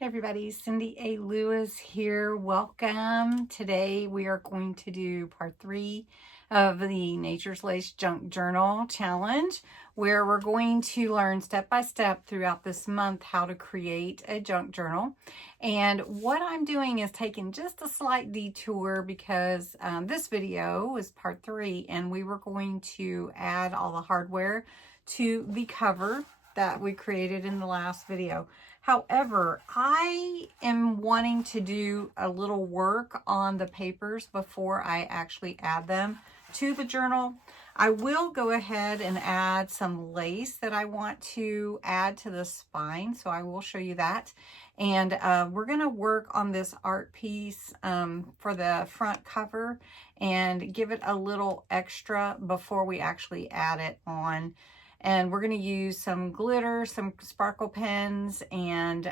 Hey everybody, Cindy A. Lewis here. Welcome. Today we are going to do part 3 of the Nature's Lace Junk Journal Challenge, where we're going to learn step by step throughout this month how to create a junk journal. And what I'm doing is taking just a slight detour because this video is part 3 and we were going to add all the hardware to the cover that we created in the last video. However, I am wanting to do a little work on the papers before I actually add them to the journal. I will go ahead and add some lace that I want to add to the spine, so I will show you that. And we're going to work on this art piece for the front cover and give it a little extra before we actually add it on. And we're going to use some glitter, some sparkle pens, and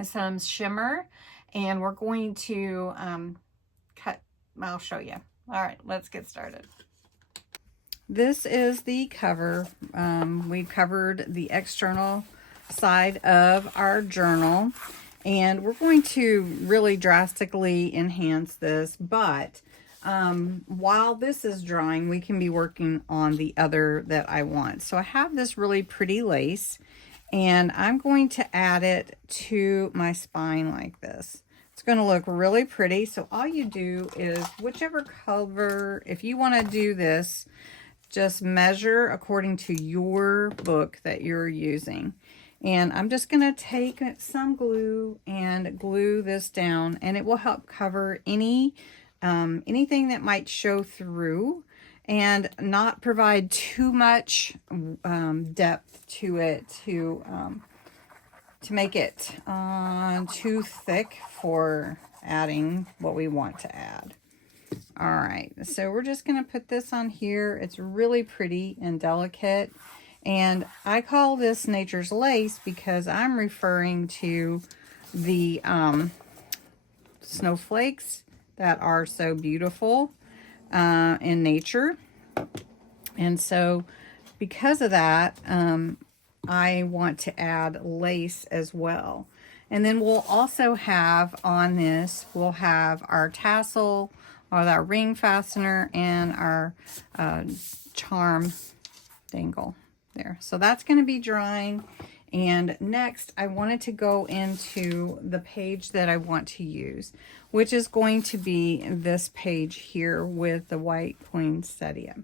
some shimmer. And we're going to I'll show you. All right, let's get started. This is the cover. We covered the external side of our journal. And we're going to really drastically enhance this, but while this is drying, we can be working on the other that I want. So I have this really pretty lace, and I'm going to add it to my spine like this. It's going to look really pretty. So all you do is whichever color, if you want to do this, just measure according to your book that you're using. And I'm just going to take some glue and glue this down, and it will help cover anything that might show through and not provide too much depth to it to make it too thick for adding what we want to add. All right, so we're just going to put this on here. It's really pretty and delicate, and I call this Nature's Lace because I'm referring to the snowflakes that are so beautiful in nature. And so because of that, I want to add lace as well. And then we'll also have on this, we'll have our tassel or our ring fastener and our charm dangle there. So that's going to be drying. And next, I wanted to go into the page that I want to use, which is going to be this page here with the white poinsettia.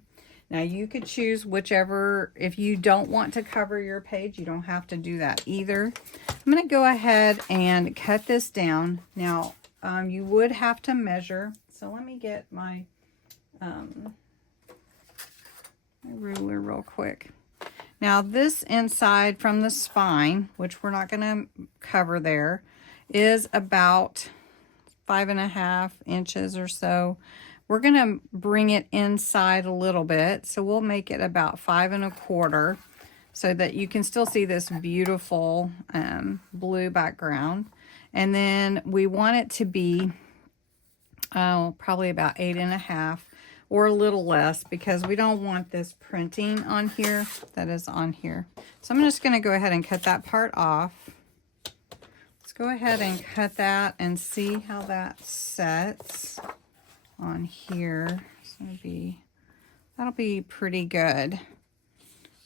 Now, you could choose whichever. If you don't want to cover your page, you don't have to do that either. I'm going to go ahead and cut this down. Now, you would have to measure. So let me get my ruler real quick. Now this inside from the spine, which we're not going to cover there, is about 5.5 inches or so. We're going to bring it inside a little bit, so we'll make it about 5.25 so that you can still see this beautiful blue background. And then we want it to be probably about 8.5 or a little less, because we don't want this printing on here that is on here. So I'm just going to go ahead and cut that part off. Let's go ahead and cut that and see how that sets on here. So that'll be pretty good.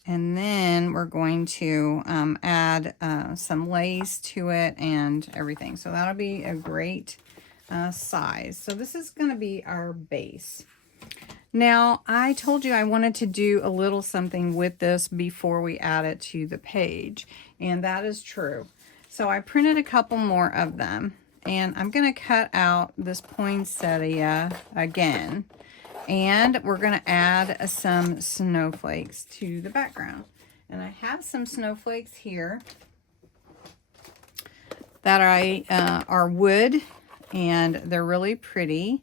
And then we're going to add some lace to it and everything. So that'll be a great size. So this is going to be our base. Now, I told you I wanted to do a little something with this before we add it to the page, and that is true. So I printed a couple more of them, and I'm going to cut out this poinsettia again, and we're going to add some snowflakes to the background. And I have some snowflakes here that are wood, and they're really pretty.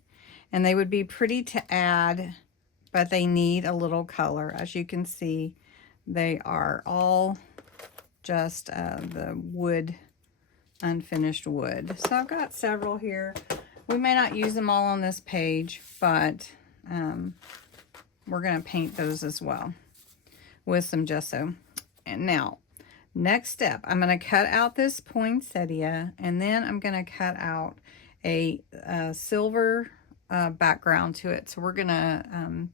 And they would be pretty to add, but they need a little color. As you can see, they are all just the wood, unfinished wood. So I've got several here. We may not use them all on this page, but we're going to paint those as well with some gesso. And now, Next step, I'm going to cut out this poinsettia, and then I'm going to cut out a silver background to it. So we're going to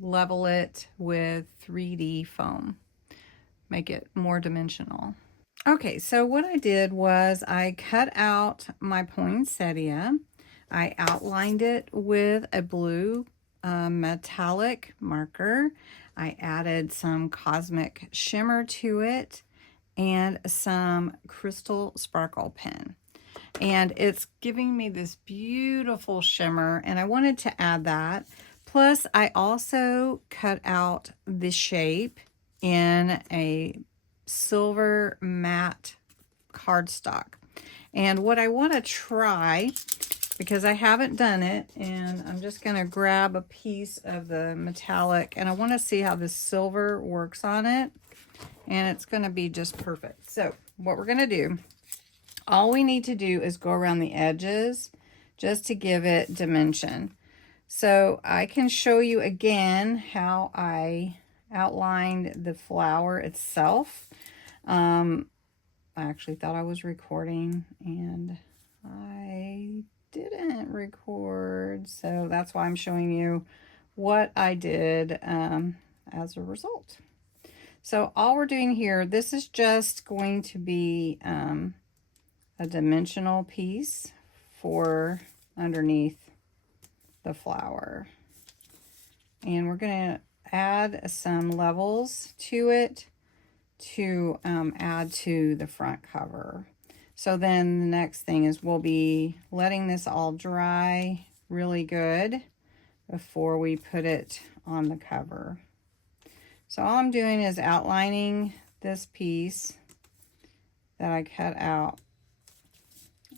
level it with 3D foam, make it more dimensional. Okay, so what I did was I cut out my poinsettia. I outlined it with a blue metallic marker. I added some cosmic shimmer to it and some crystal sparkle pen. And it's giving me this beautiful shimmer, and I wanted to add that. Plus, I also cut out the shape in a silver matte cardstock. And what I want to try, because I haven't done it, and I'm just going to grab a piece of the metallic, and I want to see how the silver works on it, and it's going to be just perfect. So what we're going to do, all we need to do is go around the edges just to give it dimension. So I can show you again how I outlined the flower itself. I actually thought I was recording, and I didn't record, so that's why I'm showing you what I did as a result. So all we're doing here, this is just going to be a dimensional piece for underneath the flower, and we're going to add some levels to it to add to the front cover. So then the next thing is we'll be letting this all dry really good before we put it on the cover. So all I'm doing is outlining this piece that I cut out,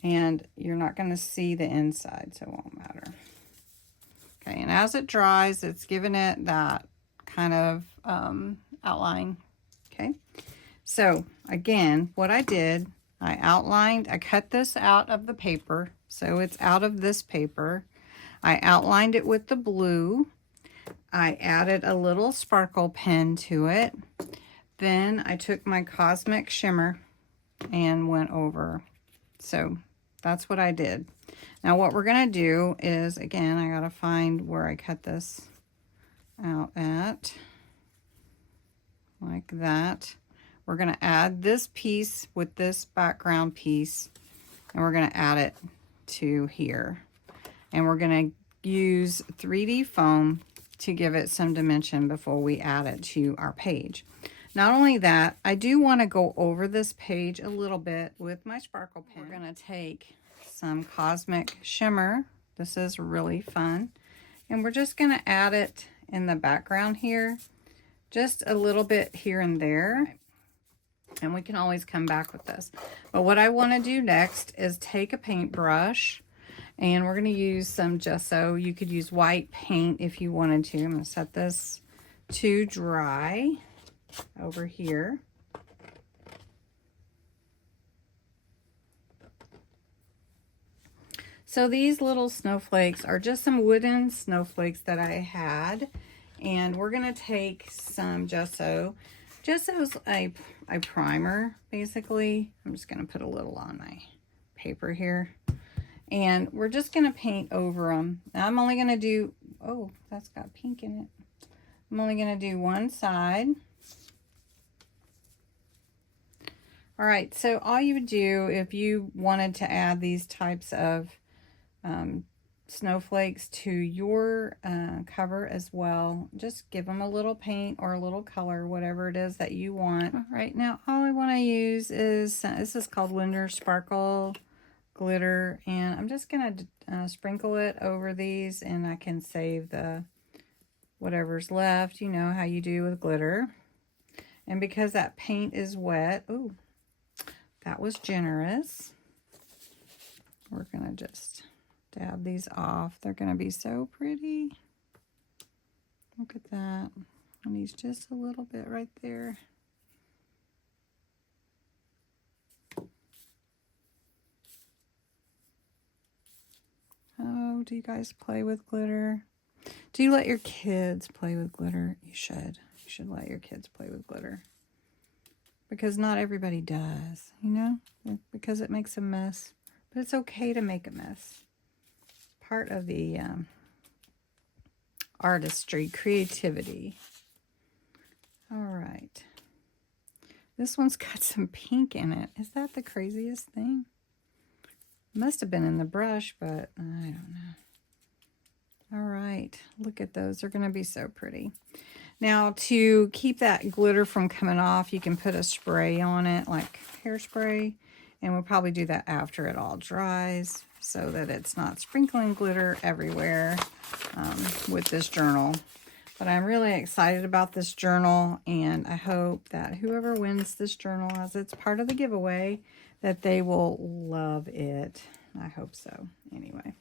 and you're not going to see the inside, so it won't matter. Okay, and as it dries, it's giving it that kind of outline. Okay, so again, what I did, I outlined, I cut this out of the paper, so it's out of this paper. I outlined it with the blue. I added a little sparkle pen to it. Then I took my cosmic shimmer and went over. So that's what I did. Now what we're going to do is, again, I got to find where I cut this out at. Like that. We're going to add this piece with this background piece, and we're going to add it to here. And we're going to use 3D foam to give it some dimension before we add it to our page. Not only that, I do want to go over this page a little bit with my sparkle pen. We're going to take some cosmic shimmer. This is really fun. And we're just going to add it in the background here. Just a little bit here and there. And we can always come back with this. But what I want to do next is take a paintbrush, and we're going to use some gesso. You could use white paint if you wanted to. I'm going to set this to dry over here. So these little snowflakes are just some wooden snowflakes that I had. And we're going to take some gesso. Gesso's a primer, basically. I'm just going to put a little on my paper here. And we're just going to paint over them. Now I'm only going to do, oh, that's got pink in it. I'm only going to do one side. All right, so all you would do if you wanted to add these types of snowflakes to your cover as well, just give them a little paint or a little color, whatever it is that you want. Right now, all I want to use is, this is called Winter Sparkle Glitter, and I'm just going to sprinkle it over these, and I can save the whatever's left. You know how you do with glitter. And because that paint is wet, ooh, that was generous. We're going to just dab these off. They're going to be so pretty. Look at that. I need just a little bit right there. Oh, do you guys play with glitter? Do you let your kids play with glitter? You should. You should let your kids play with glitter. because not everybody does, you know, because it makes a mess. But it's okay to make a mess. Part of the artistry, creativity. All right. This one's got some pink in it. Is that the craziest thing? Must have been in the brush, but I don't know. All right. Look at those. They're going to be so pretty. Now, to keep that glitter from coming off, you can put a spray on it, like hairspray. And we'll probably do that after it all dries so that it's not sprinkling glitter everywhere with this journal. But I'm really excited about this journal, and I hope that whoever wins this journal, as it's part of the giveaway, that they will love it. I hope so. Anyway.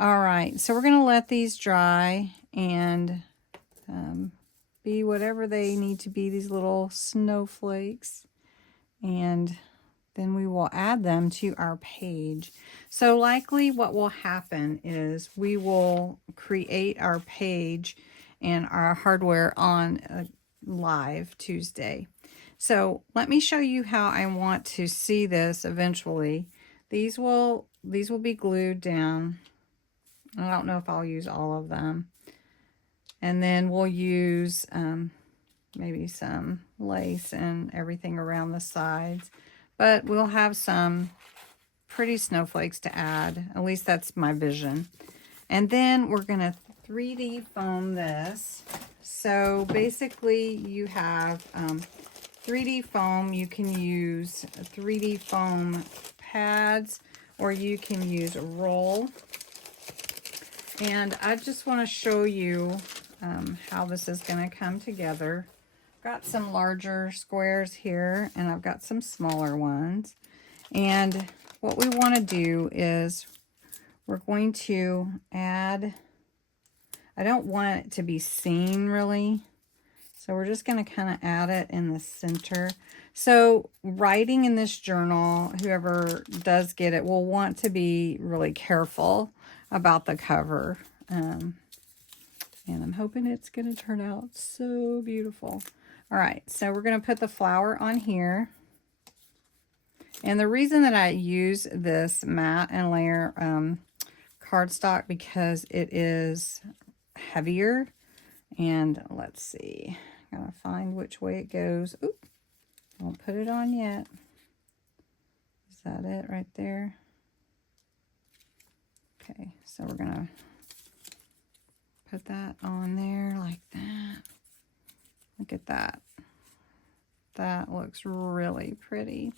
All right, so we're going to let these dry and be whatever they need to be, these little snowflakes. And then we will add them to our page. So likely what will happen is we will create our page and our hardware on live Tuesday. So let me show you how I want to see this eventually. These will be glued down. I don't know if I'll use all of them. And then we'll use maybe some lace and everything around the sides. But we'll have some pretty snowflakes to add. At least that's my vision. And then we're going to 3D foam this. So basically you have 3D foam. You can use 3D foam pads, or you can use a roll. And I just want to show you how this is going to come together. Got some larger squares here, and I've got some smaller ones. And what we want to do is we're going to add, I don't want it to be seen really, so we're just going to kind of add it in the center. So writing in this journal, whoever does get it will want to be really careful about the cover. And I'm hoping it's going to turn out so beautiful. All right, so we're going to put the flower on here. And the reason that I use this matte and layer cardstock, because it is heavier. And let's see, I gotta find which way it goes. Oop, don't put it on yet. Is that it right there? Okay, so we're gonna put that on there like that. Look at that. That looks really pretty.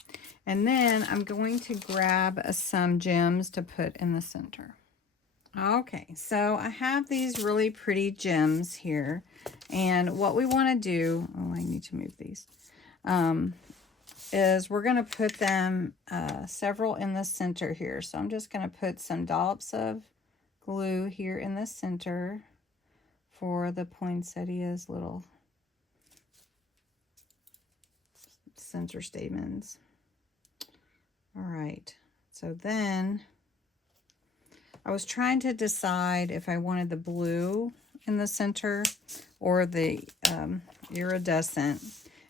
And then I'm going to grab some gems to put in the center. Okay, so I have these really pretty gems here. And what we want to do, oh, I need to move these, is we're going to put them several in the center here. So I'm just going to put some dollops of glue here in the center for the poinsettia's little center stamens. All right, so then I was trying to decide if I wanted the blue in the center or the iridescent,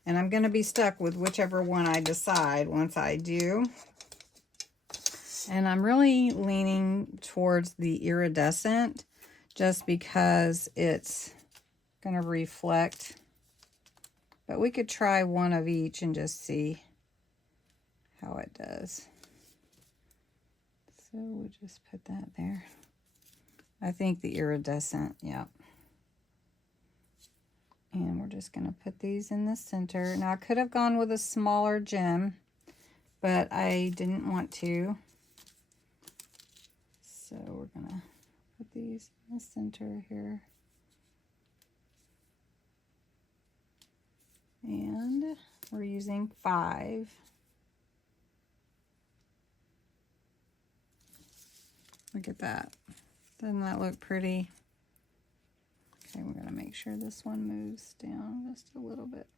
and I'm going to be stuck with whichever one I decide once I do. And I'm really leaning towards the iridescent just because it's going to reflect. But we could try one of each and just see how it does. So we'll just put that there. I think the iridescent, yep. And we're just going to put these in the center. Now I could have gone with a smaller gem, but I didn't want to. So we're going to put these in the center here. And we're using 5. Look at that. Doesn't that look pretty? Okay, we're going to make sure this one moves down just a little bit.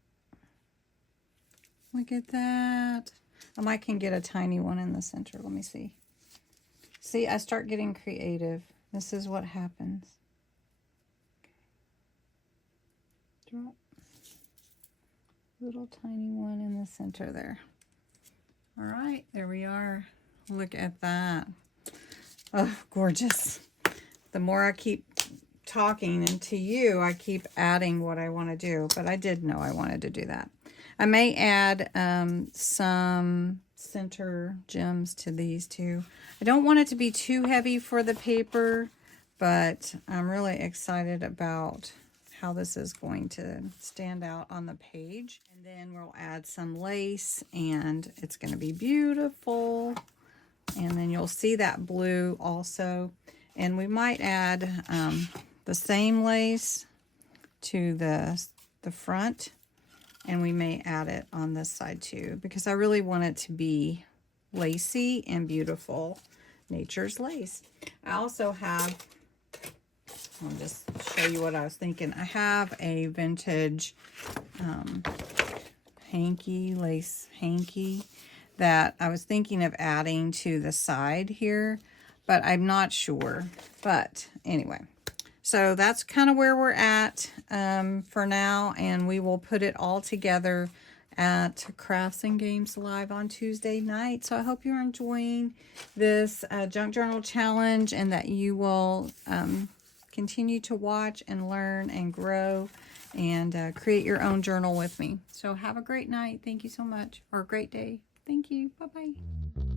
Look at that. I might can get a tiny one in the center. Let me see. See, I start getting creative. This is what happens. Okay. Drop. little tiny one in the center there. All right, there we are. Look at that. Oh, gorgeous. The more I keep talking and to you, I keep adding what I want to do, but I did know I wanted to do that. I may add some center gems to these too. I don't want it to be too heavy for the paper, but I'm really excited about how this is going to stand out on the page. And then we'll add some lace and it's going to be beautiful. And then you'll see that blue also. And we might add the same lace to the front, and we may add it on this side too, because I really want it to be lacy and beautiful. Nature's lace. I also have, I'll just show you what I was thinking. I have a vintage hanky, lace hanky, that I was thinking of adding to the side here, but I'm not sure. But anyway, so that's kind of where we're at for now, and we will put it all together at Crafts and Games Live on Tuesday night. So I hope you're enjoying this junk journal challenge, and that you will continue to watch and learn and grow and create your own journal with me. So have a great night. Thank you so much, or a great day. Thank you. Bye-bye.